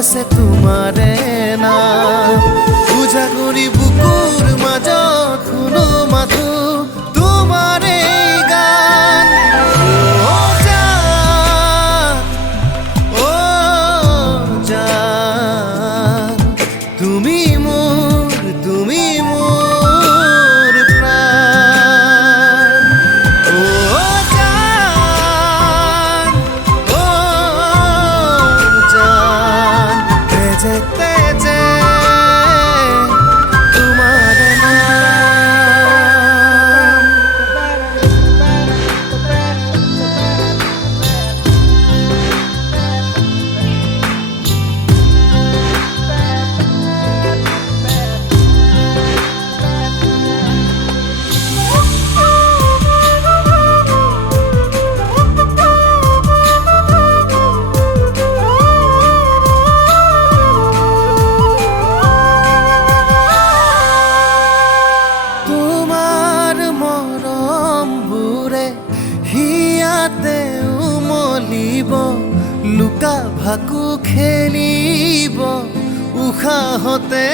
আছে তোমাৰে নাম উজাগৰি বুকুৰ মাজত শুনো মাথো তোমাৰে গান জান তুমি মোৰ প্ৰাণ জান তেজে তেজে তোমাৰে নাম হিয়াতে উমলিব লুকা ভাকু খেলিব উশাহতে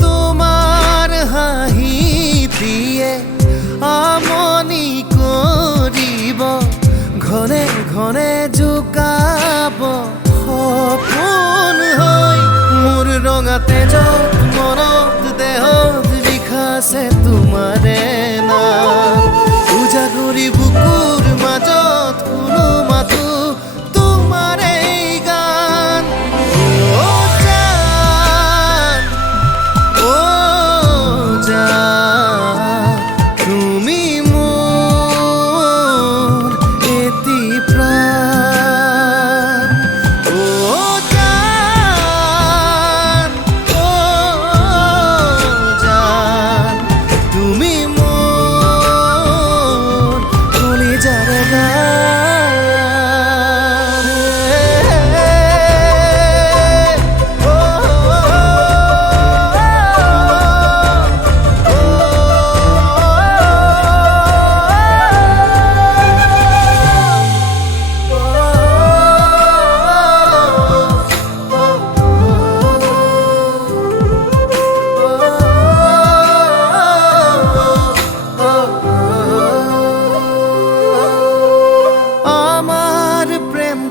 তোমাৰ হাঁহি দিয়ে আমনি কৰিব ঘনে ঘনে জোকাব সপোন হৈ মোৰ ৰঙা তেজত মনত দেহত লিখা আছে তোমাৰে নাম উজাগৰি বুকুৰ মাজত শুনো মাথো তোমাৰে গান জান তুমি মোৰ এটি প্ৰাণ তুমি মোৰ কলিজাৰ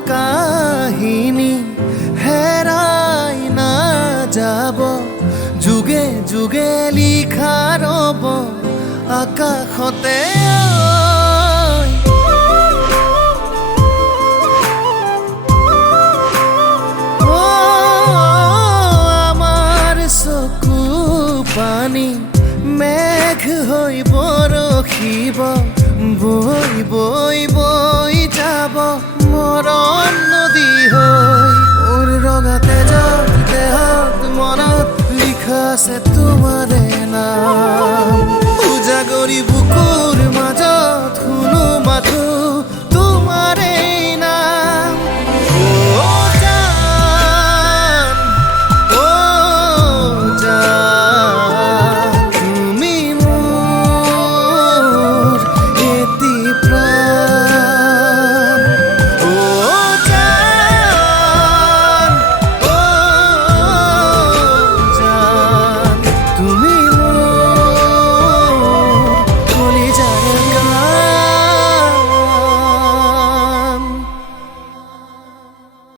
কাহিনী হেৰাই নাযাব যুগে যুগে লিখা ৰব আকাশতে আমাৰ চকু পানী মেঘ হৈ বৰষিব বৈ বৈ বৈ যাব মৰম নদী হৈ মোৰ ৰঙা তেজত দেহত মনত লিখা আছে তোমাৰে